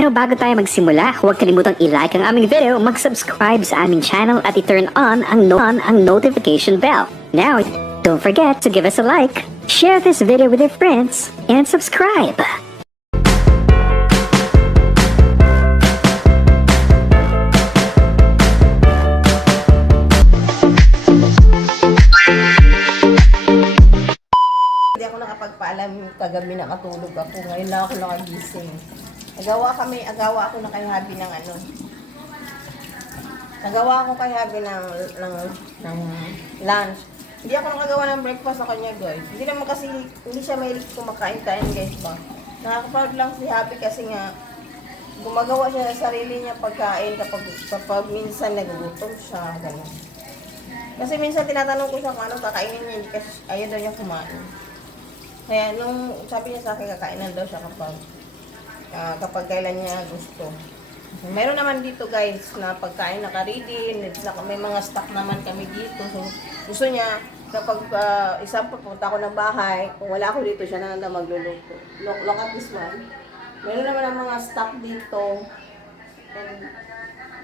Pero bago tayo magsimula, huwag kalimutang i-like ang aming video, mag-subscribe sa aming channel at i-turn on ang notification bell. Now, don't forget to give us a like, share this video with your friends, and subscribe. Hindi ako nakapagpaalam kagabi na matulog ako. Ngayon lang ako nakagising. Agawa ako na kay Habi ng ano. Nagawa ako kay Habi ng lunch. Hindi ako nakagawa ng breakfast sa kanya, guys. Hindi naman kasi, hindi siya mahilig kumakain-kain, guys ba. Nakakapag lang si Habi kasi nga, gumagawa siya sa sarili niya pagkain kapag minsan nagugutom siya, gano'n. Kasi minsan tinatanong ko siya kung anong kakainin niya, hindi kasi ayaw daw niya kumain. Kaya nung sabi niya sa akin, kakainan daw siya kapag kailan niya gusto. Meron naman dito, guys, na pagkain naka-ready, may mga stock naman kami dito. So, gusto niya, kapag isang pupunta ako ng bahay, kung wala ako dito, siya na magluluto. Look at this one. Meron naman ang mga stock dito. And,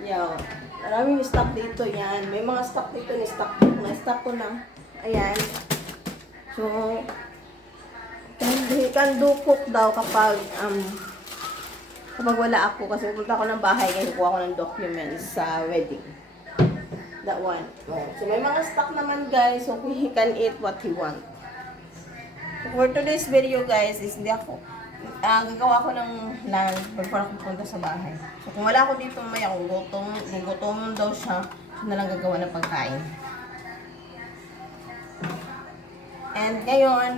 yeah, maraming stock dito, yan. May mga stock dito, na-stock ko na. Ayan. So, can do cook daw kapag wala ako kasi pupunta ako ng bahay kasi kuha ko ng documents sa wedding. That one. Oh. So may mga stock naman, guys, so he can eat what he want. So for today's video, guys, is hindi ako gagawa ko ng lunch before ako pupunta sa bahay. So kung wala ako dito mamaya, kung gutom daw siya na lang gagawa ng pagkain. And ngayon,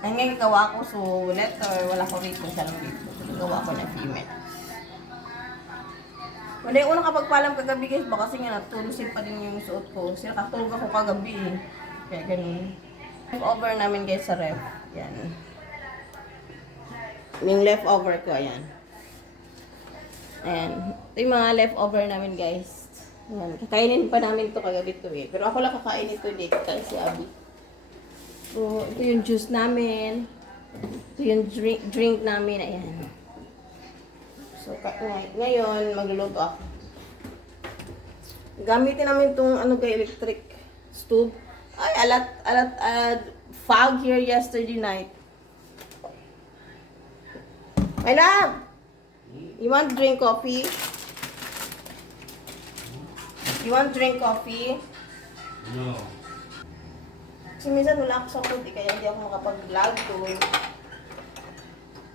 ang ngayon gawa ko, so letter, wala ko rito, siya lang dito. So, gawa ko ng female. Wala yung unang kapagpalam kagabi, guys, baka kasi nga natulusin pa din yung suot ko. Kasi nakatulog ako kagabi eh. Kaya ganun. Leftover namin, guys, sa ref. Yan. Yung leftover ko, ayan. Ayan. Ito yung mga leftover namin, guys. Ayan. Kakainin pa namin ito kagabi ito eh. Pero ako lang kakain ito, hindi kakain si Abby. So, ito yung juice namin. Ito yung drink namin. Ayan. So, ngayon, magluluto ako. Gamitin namin itong electric stove. Ay, fog here yesterday night. My love! You want drink coffee? You want drink coffee? No. Kasi minsan wala ako sa food, kaya hindi ako makapag-vlog to.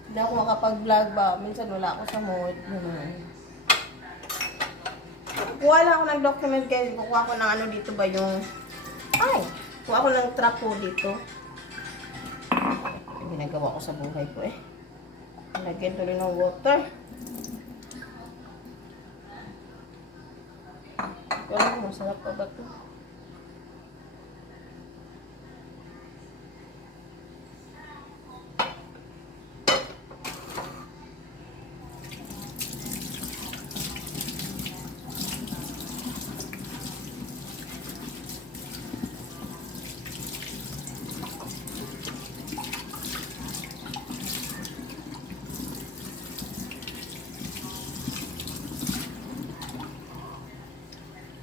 Hindi ako makapag-vlog ba? Minsan wala ako sa mood. Kukuha lang ako ng document, guys. Kukuha ko ng ano dito ba yung... Ay! Kukuha ko ng trap po dito. Ginagawa ko sa buhay ko eh. Lagyan to rin ng water. Pero masarap pa ba ito?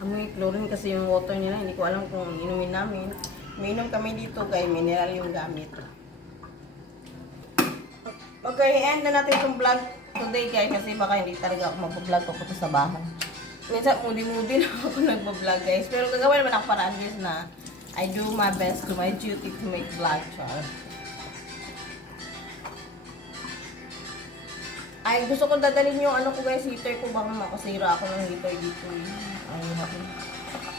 Amoy chlorine kasi yung water nila. Hindi ko alam kung inumin namin. Minom kami dito, guys. Mineral yung gamit. Okay, end na natin itong vlog today, guys. Kasi baka hindi talaga ako mag-vlog papunta sa bahay. Minsan, moody-moody na ako nag-vlog, guys. Pero gagawin naman ako paraan, guys, na I do my best to my duty to make vlog, char. Ay, gusto kong dadalhin yung ano ko, guys, heater ko. Baka makasira ako ng heater dito. Ay,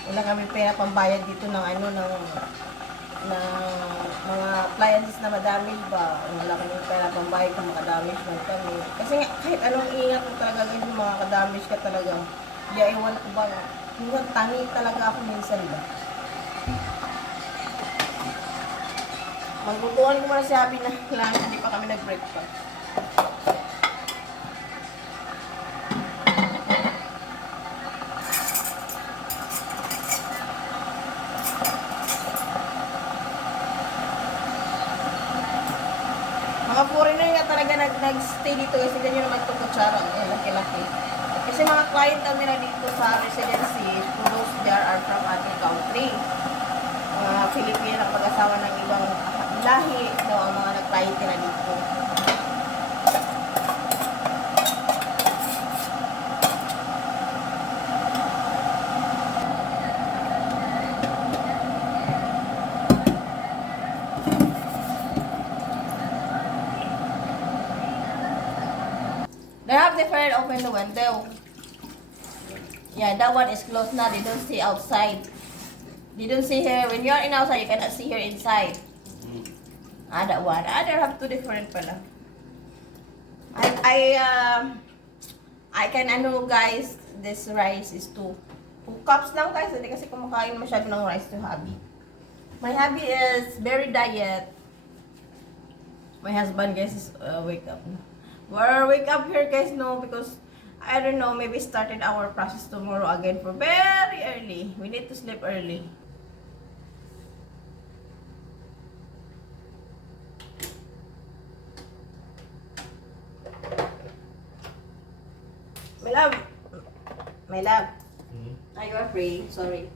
wala kami pera pambayad dito ng ano, ng mga appliances na madamage ba. Wala kami pera pambayad kung makadamage man kami. Kasi nga, kahit anong ingat mo talaga, guys, yung mga kadamage ka talaga. Hindi, ewan ko ba, minsan tangi talaga ako minsan ba. Magbubuhan ko muna si Abby na lang, hindi pa kami nag-breakfast. Mga foreigner nga siya talaga nag-stay dito kasi ganyan naman itong kutsara. Ayan, laki-laki. Kasi mga client namin na dito sa residency, those there are from other country. Mga Filipino ang pag-asawa ng ibang lahi daw ang mga nag-client na dito. They have different open the window. Yeah, that one is closed now. They don't see outside. They don't see here. When you're in outside, you cannot see here inside. That one. They have two different pala. I can ano guys, this rice is 2 cups lang guys. Hindi kasi kumakain masyado ng rice to hubby. My hubby is very diet. My husband guys is wake up. We're wake up here guys no because I don't know, maybe started our process tomorrow again for very early. We need to sleep early. My love. My love. Are you free? Sorry.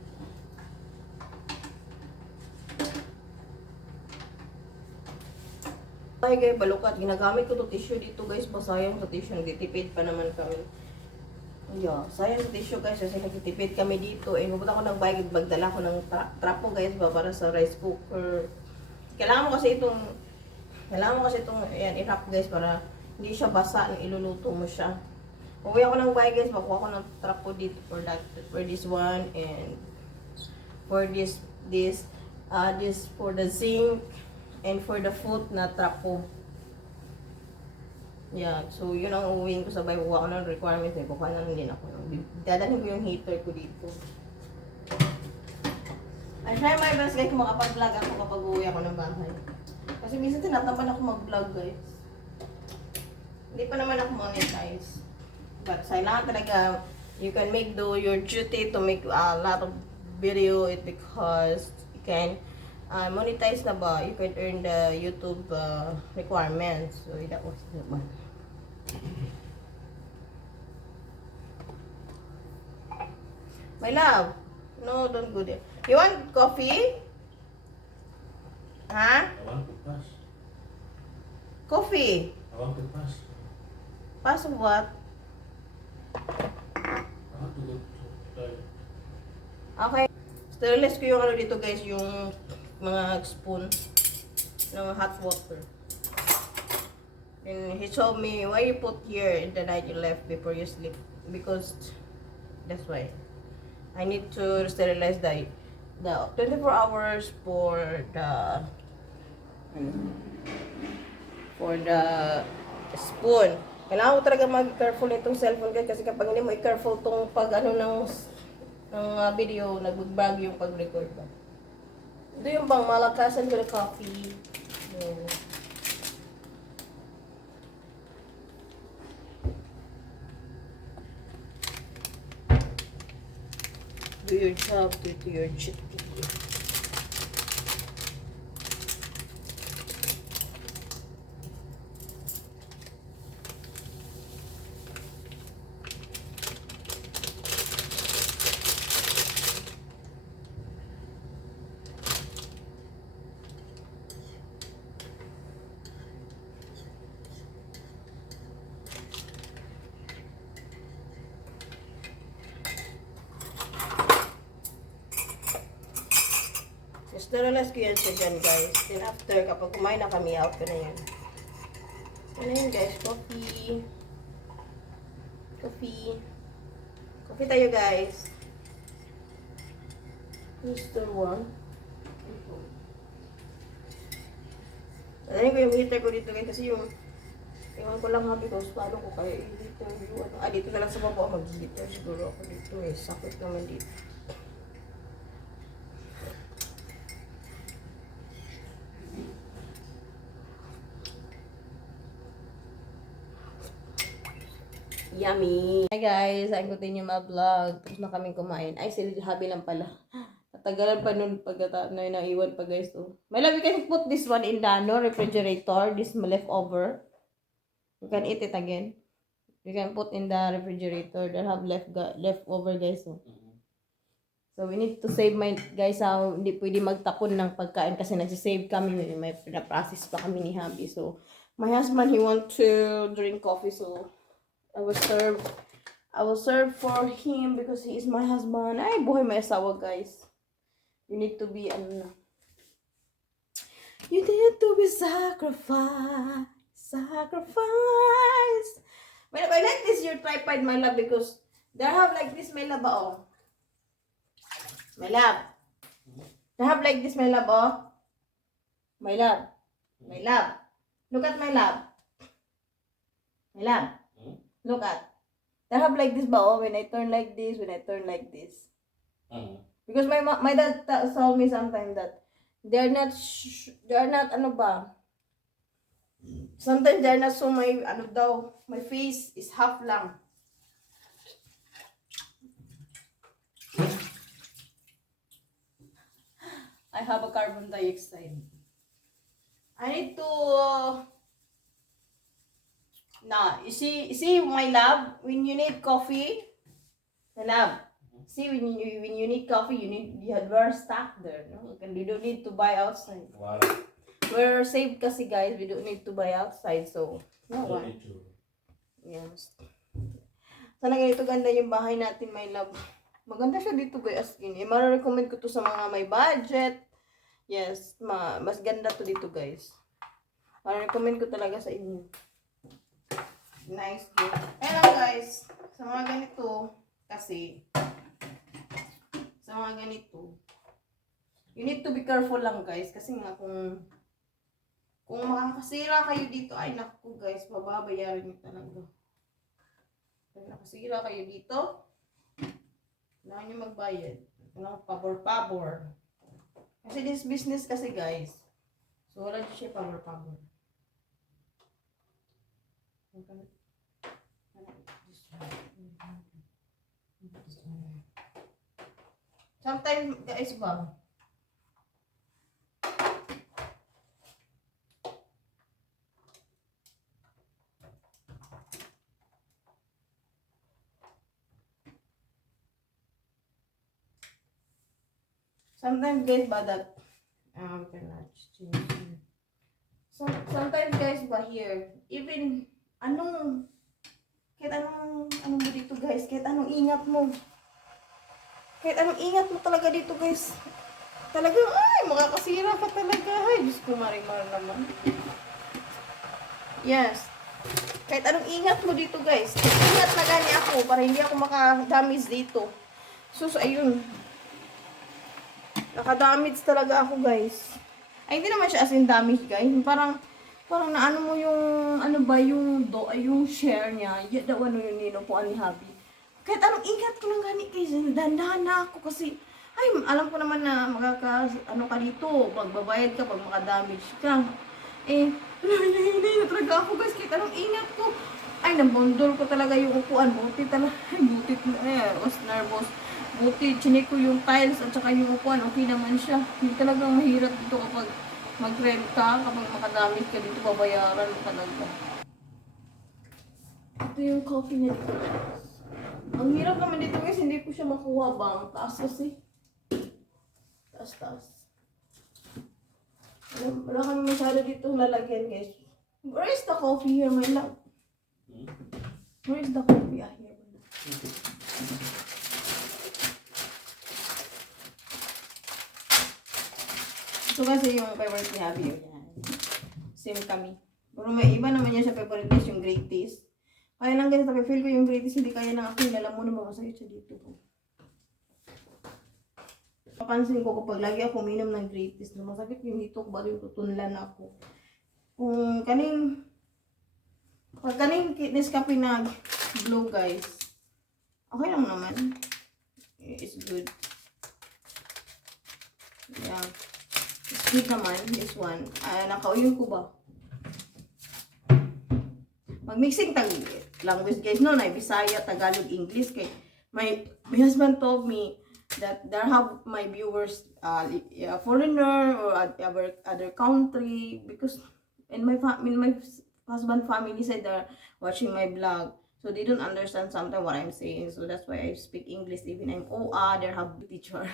Ay guys, balukat. Ginagamit ko to tissue dito guys. Pasayang sa tissue. Nagtitipid pa naman kami. Yeah, sayang sa tissue guys. Kasi nagtitipid kami dito. Eh, mabuta ko ng bag. Magdala ko ng trapo guys ba para sa rice cooker. Kailangan mo kasi itong ayan, i-wrap guys para hindi siya basa. Iluluto mo siya. Uwi ako ng bag guys. Makuha ko ng trapo dito for this one. And for this for the zinc. And for the food na trapo. Yeah, so yun ang uwiin ko sabay. Kuha ko ng requirements. Kuha na lang din ako. Dadalhin ko yung heater ko dito. I try my best guys kung makapag-vlog ako kapag uwi ako ng bahay. Kasi minsan tinatamad ako mag-vlog guys. Hindi pa naman ako monetize. But kailangan talaga you can make your duty to make a lot of video it because you can monetize na ba, you can earn the YouTube requirements. So that was the one. My love, no, don't go there. You want coffee? Huh? I want to pass. Coffee? I want to pass. Pass of what? I want to go to toilet. Okay. Sterilize ko yung ano dito guys, yung mga spoon ng hot water. And he told me, why you put here in the night you left before you sleep? Because that's why. I need to sterilize the 24 hours for the spoon. Kailangan ko talaga mag-careful itong cellphone guys kasi kapag hindi mo i-careful tong pag ano ng video, nag-bag yung pag-record ba. Ito yung bang malakasan ko na coffee. Do your job, do your duty. Sterilize ko yan siya dyan guys. Then after, kapag kumain na kami, out ko na yan. Ano yun guys? Coffee. Coffee. Coffee tayo guys. Mr. One. Ano ko yung heater ko dito guys. Kasi yung iwan ko lang habi ko. Paano ko kaya i-heater yung ano. Dito na lang sa baba mag-heater. Siguro ako dito eh. Sakit naman dito. Yummy! Hi guys! I'm continue my vlog. Tapos na kaming kumain. Ay, si Habi lang pala. Natagalan pa nun pag naiwan pa guys. Oh. My love, you can put this one in the refrigerator. This leftover. You can eat it again. You can put in the refrigerator. They have leftover guys. So. So we need to save my guys, hindi pwede magtapon ng pagkain kasi nagsisave kami, may pina-process pa kami ni hubby. So my husband, he want to drink coffee, so I will serve for him because he is my husband. Ay, buhay may asawa guys. You need to be you need to be sacrificed. But I like this your tripod, my love, because they have like this, my love, oh. My love. They have like this, my love, oh. My love. My love. Look at my love. My love. Look at. They have like this, ba, oh, when I turn like this, when I turn like this. Because my dad told me sometimes that they're not, ano ba, sometimes they're not so my, ano daw, my face is half lang. I have a carbon dioxide. I need to, you see, my love, when you need coffee, my love, see, when you need coffee, you had very stock there, no? You don't need to buy outside. Wow. We're safe kasi guys, we don't need to buy outside, so, no Don't one. need to. Yes. Sana ganito ganda yung bahay natin, my love. Maganda siya dito guys, skin. Mara-recommend ko to sa mga may budget. Yes, mas ganda to dito guys. Mara-recommend ko talaga sa inyo. Nice gift. Ayan guys, sa mga ganito, kasi, sa mga ganito, you need to be careful lang guys, kasi nga kung makakasira kayo dito, ay naku guys, mababayaran nyo talaga. Kung nakasira kayo dito, kailangan nyo magbayad. Kailangan pabor-pabor. Kasi this business kasi guys, so wala nyo siya pabor-pabor. Sometimes guys ba, sometimes guys ba that cannot change. Sometimes guys ba here, even kahit anong mo dito guys, kahit anong ingat mo talaga dito guys, talagang ay makakasira ka talaga. Ay Diyos ko, marimar naman. Yes, kahit anong ingat mo dito guys, ingat na gani ako para hindi ako makadamage dito. Sus, ayun, nakadamage talaga ako guys. Ay hindi naman siya as in damage guys, parang naano mo yung yung share niya, daw yung ninupuan ni hubby. Kahit anong ingat ko lang gani guys, dandahan na ako kasi ay alam ko naman na ka dito, magbabayad ka pag makadamage ka. Hindi na talaga ako guys, kahit anong ingat ko. Ay nabundol ko talaga yung upuan, buti was nervous. Buti chinik ko yung tiles at saka yung upuan, okay naman siya. Hindi talagang mahirap dito kapag mag-rent ka, kapag makadamit ka dito, babayaran mo talaga. Ito yung coffee niya dito. Ang hirap naman dito guys, hindi ko siya makuha ba? Ang taas kasi. Taas. Wala kami masyado dito lalagyan guys. Where is the coffee here, my love? Where is the coffee? Here. Ito kasi yung favorite ni hubby yun. Same kami. Pero may iba naman yan sa favorite dish, yung great taste. Kaya lang guys, feel ko yung great taste, hindi kaya ng aking alam mo na masakit siya dito po. Papansin ko kapag lagi ako uminom ng great taste, masakit yung dito ko, bago yung tutunlan ako. Kung pag kaning Nescafe na blue guys, okay lang naman. It's good. Yeah. It's good naman, this one. Nakauyong ko ba? Mag-mixing language guys, no? Na Bisaya, Tagalog, English. Kay my husband told me that there have my viewers, foreigner or other country, because in my husband family side are watching my vlog. So they don't understand sometimes what I'm saying. So that's why I speak English even I'm OA, they have teacher.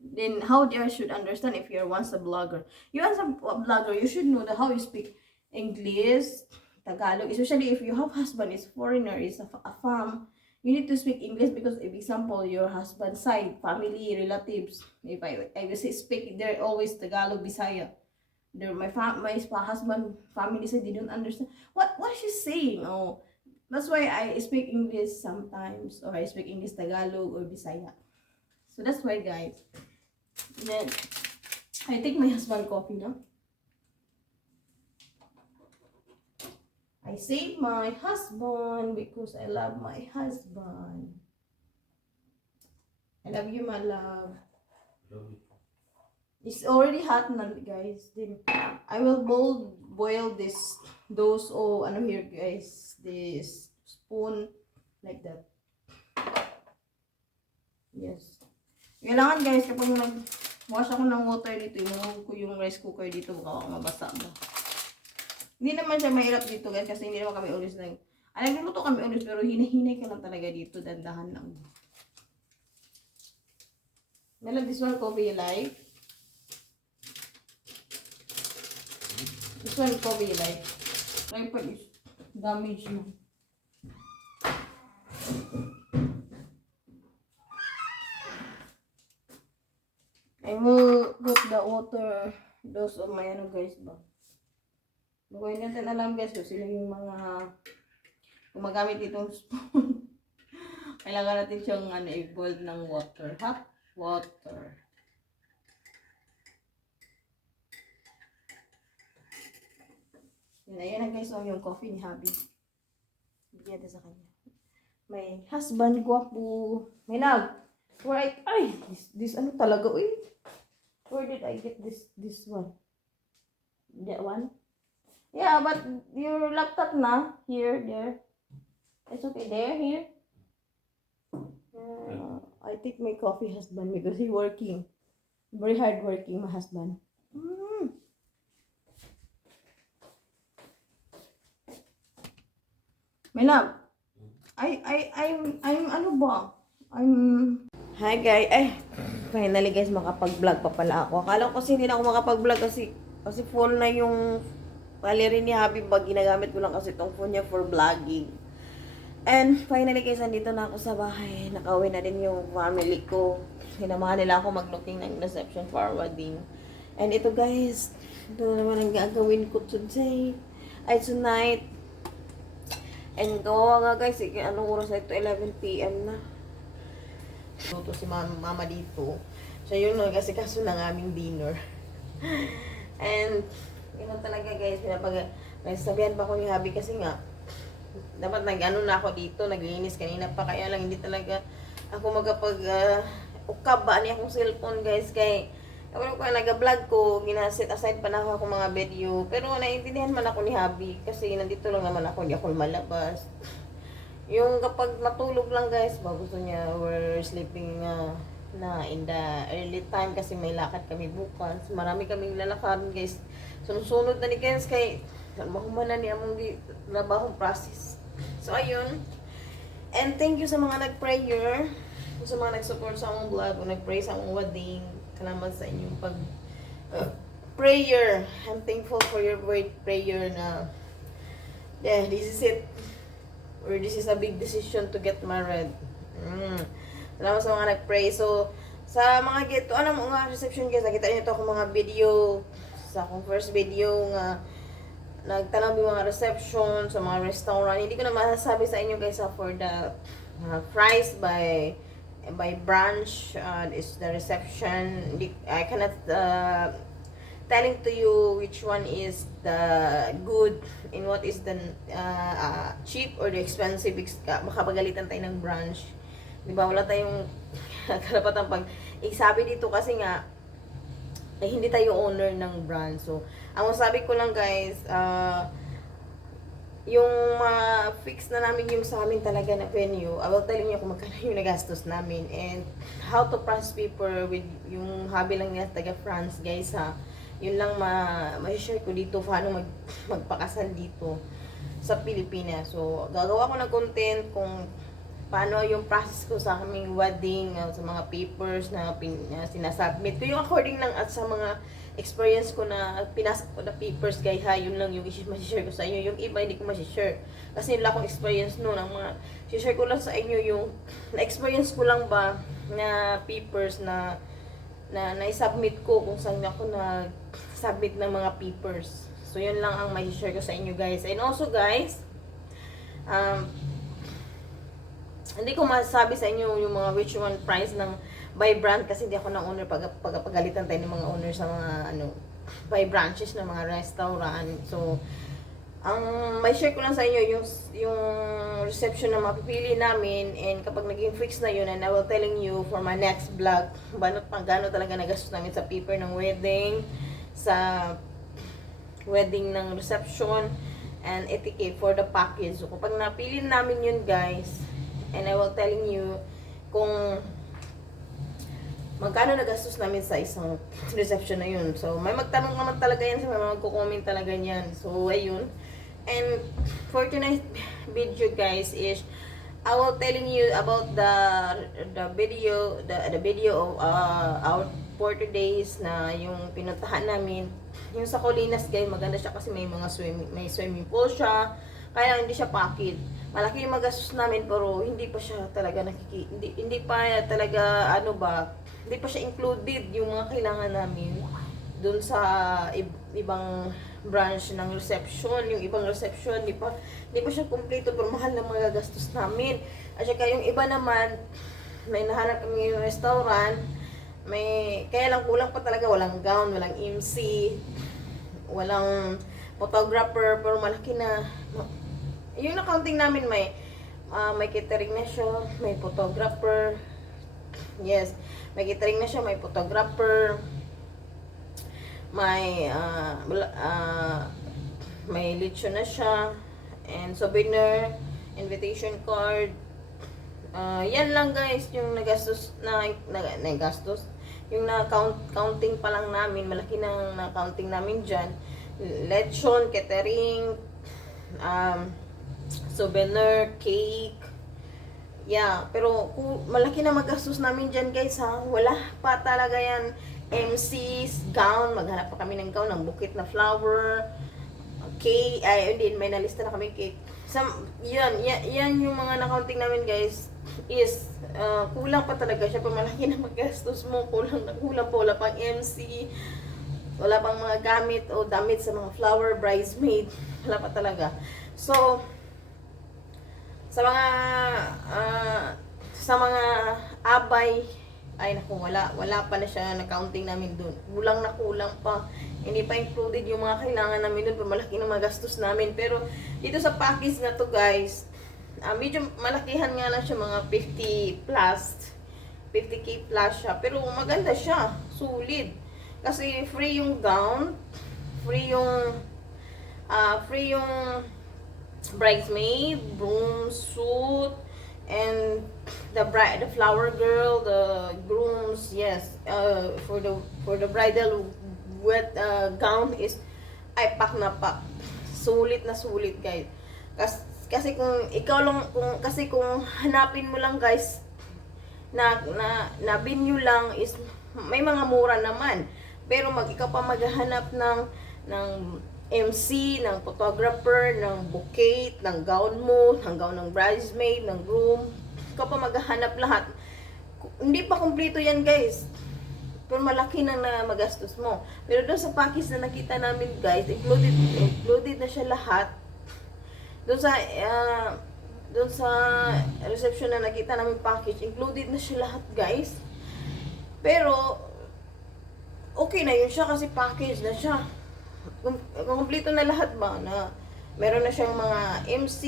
Then how they should understand if you're once a blogger. You as a blogger, you should know that how you speak English, Tagalog, especially if you have husband is foreigner, is a farm. You need to speak English because, if example, your husband's side, family, relatives, if I will say speak, they're always Tagalog, Bisaya. My husband family said they don't understand what she's saying. Oh, that's why I speak English sometimes, or I speak English Tagalog or Bisaya. So that's why, guys. Then I take my husband coffee now. I save my husband because I love my husband. I love you, my love. Love you. It's already hot now, guys. Then I will boil those ano here, guys, this spoon like that. Yes. Kailangan, guys, kapag nag-wash ako ng water dito, inuhog ko yung rice cooker dito, baka mabasa ba. Hindi naman siya mahirap dito, guys, kasi hindi naman kami ulis nagluluto kami ulis, pero hinahinay ka lang talaga dito, dandahan lang. Meron this one coffee you like? This one coffee you like? Tripod is damage you. I will put the water dose of my ano, guys, ba? Bago natin alam, guys, kung sila yung mga gumagamit itong spoon. Kailangan natin siyang i-boil ng water. Hot water. Yan, ayan na, guys, yung coffee ni Habi. Bigyan natin sa kanya. My husband, guwapo. My love. Where this ano talaga, uy. Where did I get this one? That one? Yeah, but your laptop na. Here, there. It's okay. There, here. I take my coffee husband because he working. Very hard working, my husband. My love. I'm ano ba? Hi guys. Finally guys, makapag-vlog pa pala ako. Akala ko kasi hindi na ako makapag-vlog kasi full na yung gallery ni Happy Bag. Ginagamit ko lang kasi itong phone niya for vlogging. And finally guys, nandito na ako sa bahay. Nakauwi na din yung family ko. Sinamahan nila ako mag-looking ng reception forwarding. And ito guys, ito naman ang gagawin ko today. Tonight. And gawa nga guys, anong oras na ito? 11 PM na. Luto si mama dito. Siya yun kasi kaso ng aming dinner. And yun talaga guys, sabihan pa ko ni Habi kasi nga dapat nag-ano na ako dito, naglinis kanina pa, kaya lang hindi talaga ako ukab ba niya akong cellphone guys, kay ako nag-vlog ko, gina-set aside pa na ako mga video, pero naiintindihan man ako ni Habi kasi nandito lang naman ako, hindi ako malabas. Yung kapag matulog lang guys, gusto niya, we're sleeping na in the early time kasi may lakad kami bukas. Marami kaming lalakad guys. Sunod na ni guys kay mahuman na ni among labahong process. So ayun. And thank you sa mga nag-prayer, sa mga nag-support sa among vlog, o nag-pray sa among wedding. Salamat sa inyong prayer. I'm thankful for your word prayer na this is it. Or this is a big decision to get married. Salamat sa mga nag-pray. So, sa mga gito, alam mo nga, reception guys, nakita niyo ito akong mga video, sa akong first video nga, nagtanong yung mga reception, sa mga restaurant. Hindi ko na masasabi sa inyo guys for the price by branch, is the reception. I cannot telling to you which one is the good and what is the cheap or the expensive. Makapagalitan tayo ng branch, di ba? Wala tayong karapatan pag isabi dito kasi nga hindi tayo owner ng branch. So ang sabi ko lang guys, yung fix na namin yung sa amin talaga na venue. I will tell you kung magkano yung nagastos namin and how to process paper with yung hobby lang niya taga France guys ha. Yun lang ma-share ko dito paano magpakasal dito sa Pilipinas. So, gagawa ko ng content kung paano yung process ko sa aming wedding, sa mga papers na sinasubmit ko. Yung according lang at sa mga experience ko na pinasa ko na papers, guys, ha, yun lang yung masishare ko sa inyo. Yung iba hindi ko masishare. Kasi yun lang akong experience noon. Ang mga share ko lang sa inyo yung na-experience ko lang ba na papers na na-submit ko kung saan ako na-submit ng mga papers. So, yun lang ang may share ko sa inyo, guys. And also, guys, hindi ko masasabi sa inyo yung mga which one price ng by brand kasi hindi ako ng owner pagalitan tayo ng mga owner sa mga by branches ng mga restaurant. So, ang may share ko lang sa inyo yung reception na mapipili namin, and kapag naging fix na yun, and I will telling you for my next vlog gano'n talaga nagastos namin sa paper ng wedding, sa wedding ng reception, and etiquette for the package. So, kapag napili namin yun, guys, and I will telling you kung magkano nagastos namin sa isang reception na yun. So, may magtanong naman talaga yan, may magko-comment talaga yan. So, ayun. And for tonight's video, guys, is I will telling you about the video of our 40 days na yung pinuntahan namin. Yung sa Colinas, guys, maganda siya kasi may mga swimming pool siya. Kaya hindi siya package. Malaki yung magastos namin, pero hindi pa siya talaga hindi pa talaga hindi pa siya included yung mga kailangan namin dun sa ibang branch ng reception. Yung ibang reception, hindi pa siya kompleto, pero mahal na magagastos namin. At saka yung iba naman, may nahanap kami yung restaurant, kaya lang kulang pa talaga, walang gown, walang MC, walang photographer, pero malaki na. Yung accounting namin may catering na siya, may photographer. Yes, may catering na siya, may photographer. May lechon na siya, and souvenir, invitation card. Yan lang, guys, yung nagastos yung counting pa lang namin, malaki nang na-counting namin dyan. Lechon, catering, souvenir, cake. Yeah, pero malaki na magastos namin dyan, guys, ha. Wala pa talaga yan. MCs, gown, maghanap pa kami ng gown, ng bukit na flower, cake, hindi, may nalista na kami cake. Yan yung mga na-counting namin, guys, is kulang pa talaga siya. Pag malaki na magastos mo, kulang pa, wala pang MC, wala pang mga gamit o damit sa mga flower, bridesmaid, wala pa talaga. So, sa mga abay, ay naku, wala pa na siya na counting namin dun. Kulang pa. Hindi pa included yung mga kailangan namin dun, pero malaki na magastos namin. Pero dito sa package na to, guys, medyo malakihan nga lang siya, mga 50k plus siya. Pero maganda siya, solid. Kasi free yung gown, free yung bridesmaid, broom, suit, and the flower girl, the grooms, yes, for the bridal gown is pack na pack. Sulit na sulit, guys. Kasi kung hanapin mo lang, guys, na venue lang, is may mga mura naman. Pero ikaw pa maghahanap ng MC, ng photographer, ng bouquet, ng gown mo, ng gown ng bridesmaid, ng groom. Ikaw pa maghahanap lahat. Hindi pa kumpleto yan, guys. Pero malaki na magastos mo. Pero doon sa package na nakita namin, guys, included na siya lahat. Doon sa reception na nakita namin package, included na siya lahat, guys. Pero okay na yun siya kasi package na siya. Kumpleto na lahat ba, na meron na siyang mga MC,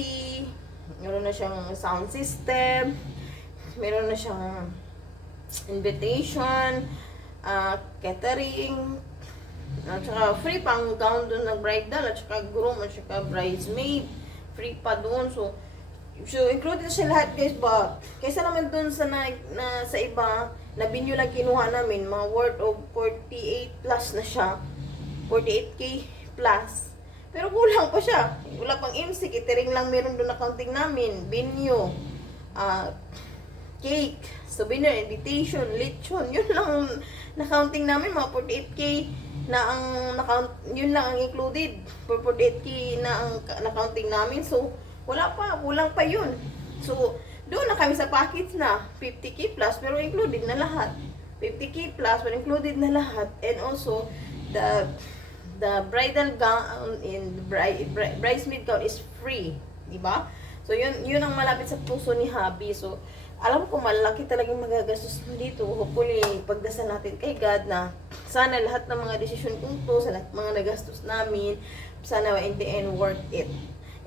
meron na siyang sound system, meron na siyang invitation, catering, at saka free pang gown doon ng bridal, at saka groom, at saka bridesmaid, free pa doon. So included na siya lahat, guys, ba? Kaysa naman doon sa iba na venue lang kinuha namin, mga worth of 48 plus na siya. 48K plus. Pero kulang pa siya. Wala pang MC, catering lang meron doon accounting namin. Binyo, cake, souvenir, invitation, lechon. Yun lang ang na-counting namin, mga 48K na ang na-count, yun lang ang included. For 48K na ang na-counting namin. So, wala pa, kulang pa yun. So, doon na kami sa package na 50K plus, pero included na lahat. 50K plus, pero included na lahat. And also, the bridal gown and bridesmaid gown is free, di ba? So yun ang malapit sa puso ni Habi. So alam ko malaki talagang magagastos mo dito. Hopefully pagdasal natin kay God na sana lahat ng mga desisyon kong to, sa lahat ng mga nagastos namin, sana in the end worth it.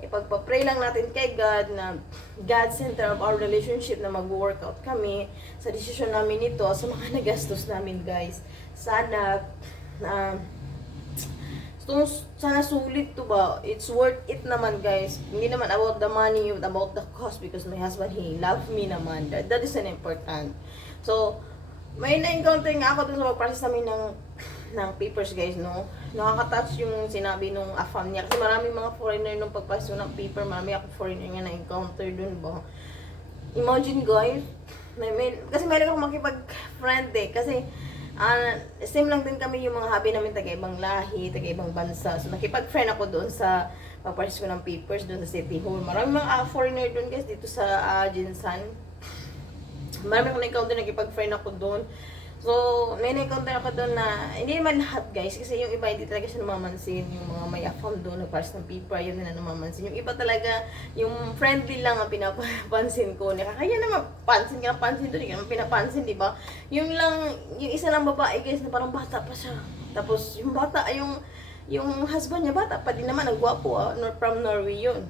Ipagpa-pray lang natin kay God na God center of our relationship na mag-workout kami sa desisyon namin nito, sa mga nagastos namin, guys. Sana so, sana sulit to ba? It's worth it naman, guys. Hindi naman about the money, about the cost, because my husband, he loved me naman. That is an important. So, may na-encounter nga ako dun sa pag-process namin ng papers, guys, no? Nakaka-touch yung sinabi nung afam niya. Kasi maraming mga foreigner nung pag-process ng paper, marami ako foreigner nga na-encounter dun ba? Imagine, guys, kasi meron akong makipag-friend eh. Kasi, same lang din kami yung mga hobby namin, taga-ibang lahi, taga-ibang bansa. So, nakipag-friend ako doon sa pag-process ko ng papers doon sa City Hall. Maraming mga foreigner doon, guys, dito sa Jinsan. Maraming akong na-encounter, nakipag-friend ako doon. So, may na-encounter ako doon na, hindi naman lahat, guys, kasi yung iba hindi talaga siya namamansin. Yung mga may account doon, nag-process ng paper, yun na namamansin. Yung iba talaga, yung friendly lang ang pinapansin ko. Kaya naman, pansin doon, hindi ka naman pinapansin, di ba? Yung isa lang babae, guys, na parang bata pa siya. Tapos, yung bata, yung husband niya, bata pa din naman, ang gwapo, from Norway yun.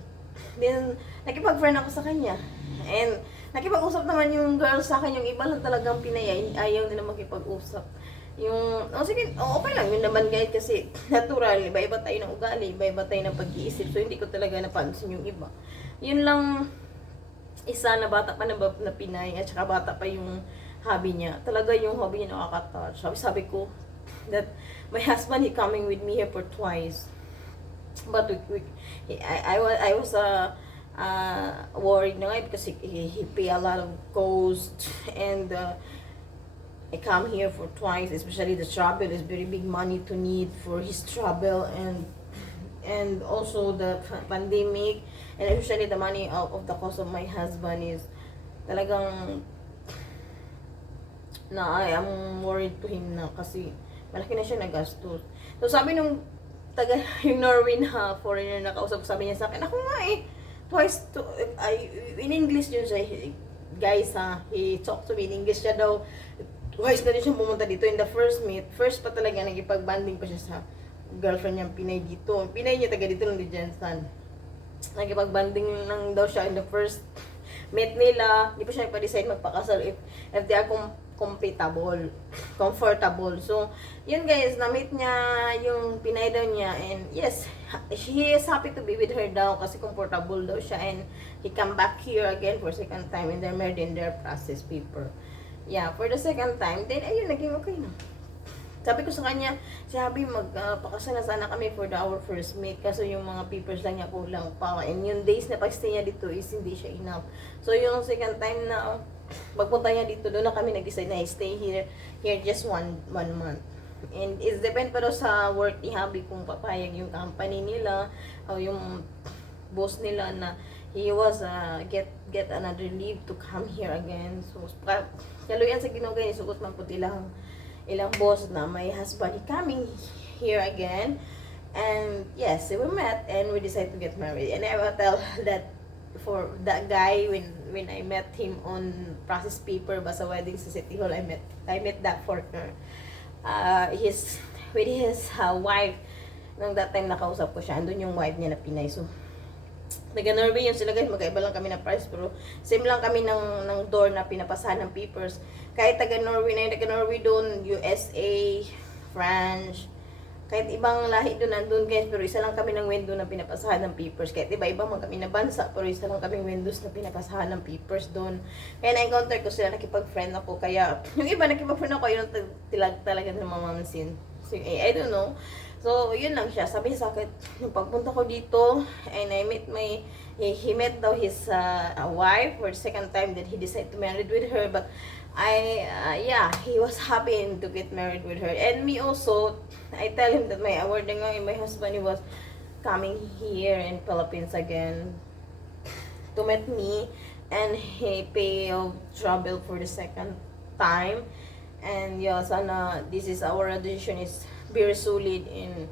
Then, nakipag-friend ako sa kanya. And, nakipag-usap naman yung girl sa akin, yung iba lang talagang pinayay, ayaw nila makipag-usap. Sige, okay lang yun naman, guys, kasi natural, iba-iba tayo ng ugali, iba-iba tayo ng pag-iisip, so hindi ko talaga napansin yung iba. Yun lang, isa na bata pa na Pinay, at saka bata pa yung hobby niya. Talaga yung hobby niya nakaka-touch. Sabi ko, that my husband, he coming with me here for twice. But I was worried na nga because he pay a lot of cost, and I come here for twice, especially the travel is very big money to need for his travel, and also the pandemic, and especially the money out of the cost of my husband is talagang na I am worried to him na kasi malaki na siya nagastos. So sabi nung yung Norway na foreigner na kausap, sabi niya sa akin, ako nga twice to, in English yun siya, guys he talked to me in English siya daw, twice na rin siya pumunta dito in the first meet, first pa talaga nagipag-banding pa siya sa girlfriend niyang Pinay dito, Pinay niya taga dito lang di Jensen, nagipag-banding lang daw siya in the first meet nila, di pa siya pa-decide magpakasal if they are comfortable. So, yun guys, na-meet niya yung Pinay daw niya, and yes, he is happy to be with her daw kasi comfortable daw siya, and he come back here again for second time, and they're married in their process paper. Yeah, for the second time, then ayun, naging okay na. Sabi ko sa kanya, sabi magpakasal na sana kami for our first meet, kaso yung mga papers lang niya kulang pa, and yung days na pag-stay niya dito is hindi siya enough. So yung second time na magpunta niya dito, doon na kami nag-decide na stay here just one month. And it depend pero sa work ni Habi kung papayag yung company nila o yung boss nila na he was get another leave to come here again. So kaluyan sa Ginoo gani sugot man pud ilang boss na my husband he coming here again, and yes, we met and we decided to get married. And I will tell that for that guy, when I met him on process paper ba sa wedding sa City Hall, I met that foreigner. With his wife, nung that time nakausap ko siya, andun yung wife niya na Pinay. So, taga-Norway yun sila guys, magkaiba lang kami na price, pero same lang kami ng door na pinapasahan ng papers. Kahit taga-Norway na yung taga-Norway doon, USA, France, kahit ibang lahi doon nandun guys, pero isa lang kami ng window na pinapasahan ng papers. Kahit iba-iba man kami na bansa, pero isa lang kaming windows na pinapasahan ng papers doon. Kaya na-encounter ko sila, nakipag-friend ako. Kaya yung iba nakipag-friend ako, yun talaga na mamansin. So, I don't know. So, So, yun lang siya. Sabi niya sa akin, nung pagpunta ko dito, and I met he met daw his wife for the second time that he decided to marry with her. But yeah, he was happy to get married with her. And me also, I tell him that my awarding my husband, he was coming here in Philippines again to meet me, and he pay of travel for the second time. And yeah, sana this is our decision is very solid, and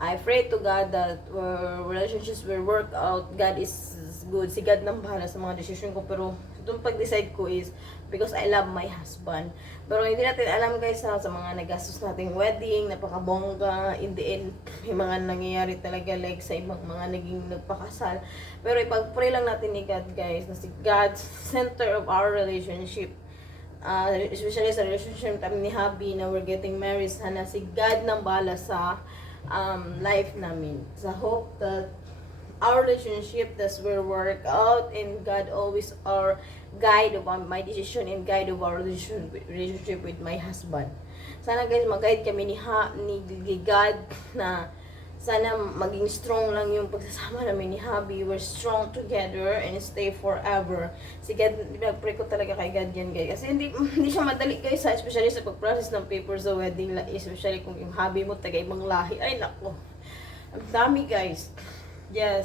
I pray to God that our relationships will work out. God is good. Si God nang bahala sa mga decision ko, pero itong pag-decide ko is because I love my husband. Pero hindi natin alam guys sa mga nagastos nating wedding, napakabongga, in the end, may mga nangyayari talaga like sa ibang mga naging nagpakasal. Pero ipag-pray lang natin ni God guys, na si God, center of our relationship. Especially sa relationship kami ni Habi na we're getting married, sana si God nang bahala sa life namin. So I hope that our relationship will work out, and God always our guide of my decision and guide of our relationship with my husband. Sana guys mag-guide kami ni God na sana maging strong lang yung pagsasama namin ni Habi. We're strong together and stay forever. Si God, pray ko talaga kay God yan guys. Kasi hindi siya madali guys, especially sa pag-process ng papers sa wedding, especially kung yung Habi mo taga ibang lahi. Ay nako, ang dami guys. Yes.